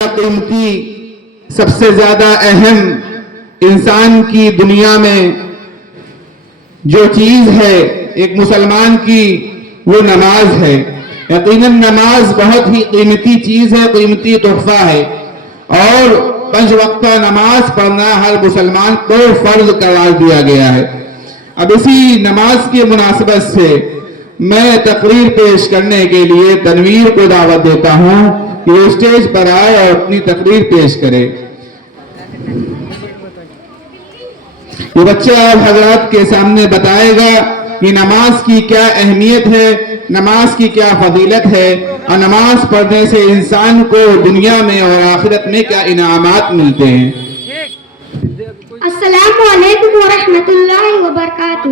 قیمتی سب سے زیادہ اہم انسان کی دنیا میں جو چیز ہے ایک مسلمان کی وہ نماز ہے. یقیناً نماز بہت ہی قیمتی چیز ہے, قیمتی تحفہ ہے, اور 5 وقتہ نماز پڑھنا ہر مسلمان کو فرض قرار دیا گیا ہے. اب اسی نماز کی مناسبت سے میں تقریر پیش کرنے کے لیے تنویر کو دعوت دیتا ہوں کہ وہ اسٹیج پر آئے اور اپنی تقریر پیش کرے. یہ بچہ آپ حضرات کے سامنے بتائے گا کہ نماز کی کیا اہمیت ہے, نماز کی کیا فضیلت ہے, اور نماز پڑھنے سے انسان کو دنیا میں اور آخرت میں کیا انعامات ملتے ہیں. السلام علیکم ورحمۃ اللہ وبرکاتہ.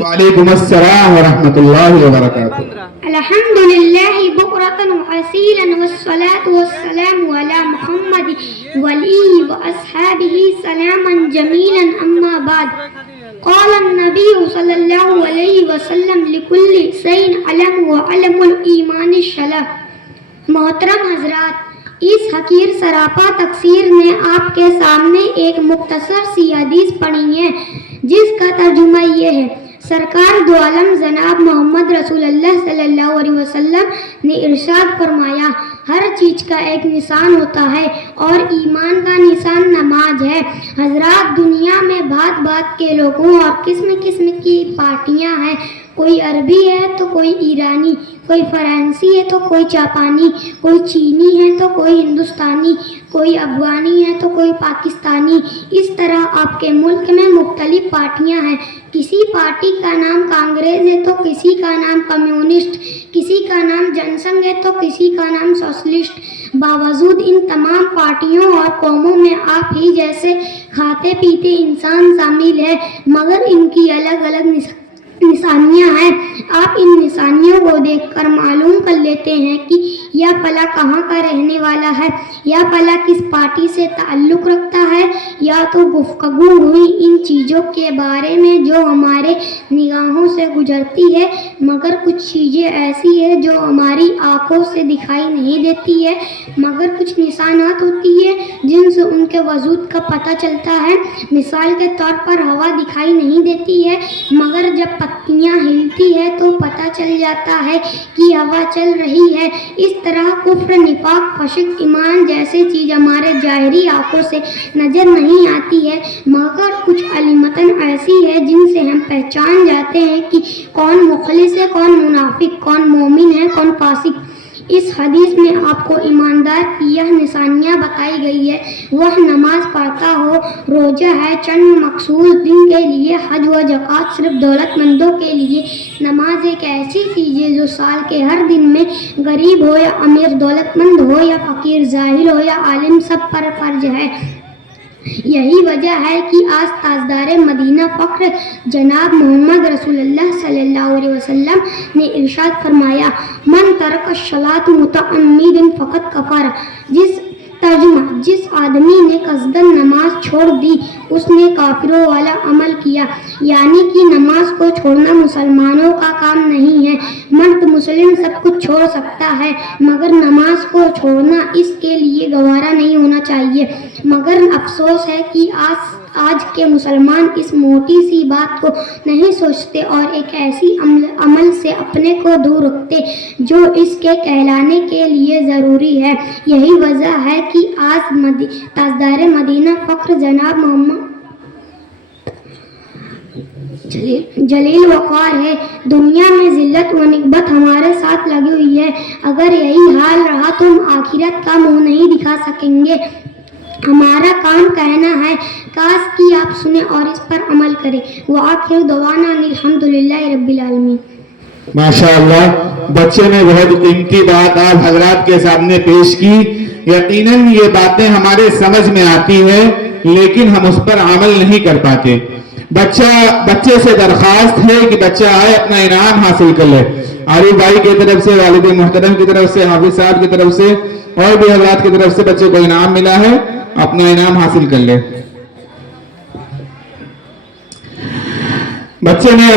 وعلیکم السلام ورحمۃ اللہ وبرکاتہ. الحمد للہ بکرۃ وأصیلا والصلاة والسلام علی محمد وآلہ وأصحابہ سلاما جمیلا اما بعد. قال النبی صلی اللہ علیہ وسلم لکل شیء علم وعلم الایمان الصلاۃ. محترم حضرات, اس حقیر سراپا تقصیر نے آپ کے سامنے ایک مختصر سی حدیث پڑھی ہے جس کا ترجمہ یہ ہے. سرکار دو عالم جناب محمد رسول اللہ صلی اللہ علیہ وسلم نے ارشاد فرمایا, ہر چیز کا ایک نشان ہوتا ہے اور ایمان کا نشان نماز ہے. حضرات, دنیا میں بھات بھات کے لوگوں اور قسم قسم کی پارٹیاں ہیں. کوئی عربی ہے تو کوئی ایرانی, کوئی فرانسی ہے تو کوئی جاپانی, کوئی چینی ہے تو کوئی ہندوستانی, کوئی افغانی ہے تو کوئی پاکستانی. اس طرح آپ کے ملک میں مختلف پارٹیاں ہیں. کسی پارٹی کا نام کانگریس ہے تو کسی کا نام کمیونسٹ, کسی کا نام جن سنگھ ہے تو کسی کا نام سوشلسٹ. باوجود ان تمام پارٹیوں اور قوموں میں آپ ہی جیسے کھاتے پیتے انسان شامل ہیں, مگر ان کی الگ الگ نشانیاں ہیں. آپ ان نشانیوں کو دیکھ کر معلوم کر لیتے ہیں کہ یا فلاں کہاں کا رہنے والا ہے, یا فلاں کس پارٹی سے تعلق رکھتا ہے. یا تو گفتگو ہوئی ان چیزوں کے بارے میں جو ہمارے نگاہوں سے گزرتی ہے, مگر کچھ چیزیں ایسی ہیں جو ہماری آنکھوں سے دکھائی نہیں دیتی ہے, مگر کچھ نشانات ہوتی ہے جن سے ان کے وجود کا پتہ چلتا ہے. مثال کے طور پر ہوا دکھائی نہیں دیتی ہے, مگر جب پتیاں ہلتی ہے تو پتہ چل جاتا ہے کہ ہوا چل رہی ہے. اس طرح کفر, نفاق, فسق, ایمان جیسی چیز ہمارے ظاہری آنکھوں سے نظر نہیں آتی ہے, مگر کچھ علامتیں ایسی ہیں جن سے ہم پہچان جاتے ہیں کہ کون مخلص ہے, کون منافق, کون مومن ہے, کون فاسق. اس حدیث میں آپ کو ایماندار کی یہ نشانیاں بتائی گئی ہے. وہ نماز پڑھتا ہو, روزہ ہے چند مخصوص دن کے لیے, حج و زکوٰۃ صرف دولت مندوں کے لیے. نماز ایک ایسی چیز ہے جو سال کے ہر دن میں غریب ہو یا امیر, دولت مند ہو یا فقیر, جاہل ہو یا عالم, سب پر فرض ہے. یہی وجہ ہے کہ آج تاجدار مدینہ فخر جناب محمد رسول اللہ صلی اللہ علیہ وسلم نے ارشاد فرمایا, من ترک الصلاۃ متعمدا فقد کفر. جس آدمی نے قصدن نماز چھوڑ دی اس نے کافروں والا عمل کیا. یعنی کہ نماز کو چھوڑنا مسلمانوں کا کام نہیں ہے. مرد مسلم سب کچھ چھوڑ سکتا ہے, مگر نماز کو چھوڑنا اس کے لیے گوارا نہیں ہونا چاہیے. مگر افسوس ہے کہ آج کے مسلمان اس موٹی سی بات کو نہیں سوچتے اور ایک ایسی عمل سے اپنے کو دور رکھتے جو اس کے کہلانے کے لیے ضروری ہے. یہی وجہ ہے کہ آج تاجدار مدینہ فخر جناب محمد جلیل وقار ہے. دنیا میں ذلت و نکبت ہمارے ساتھ لگی ہوئی ہے. اگر یہی حال رہا تو ہم آخرت کا منہ نہیں دکھا سکیں گے. ہمارا کام کہنا ہے, کاش کہ آپ سنیں اور اس پر عمل کریں. وآخر دعوانا الحمدللہ رب العالمین. ماشاءاللہ, بچے نے بہت قیمتی بات آپ حضرات کے سامنے پیش کی. یقیناً یہ باتیں ہمارے سمجھ میں آتی ہیں لیکن ہم اس پر عمل نہیں کر پاتے. بچے سے درخواست ہے کہ بچہ آئے اپنا انعام حاصل کر لے. عارف بھائی کی طرف سے, والد محترم کی طرف سے, حافظ صاحب کی طرف سے اور بھی حضرات کی طرف سے بچے کو انعام ملا ہے, اپنا انعام حاصل کر لے. بچے نے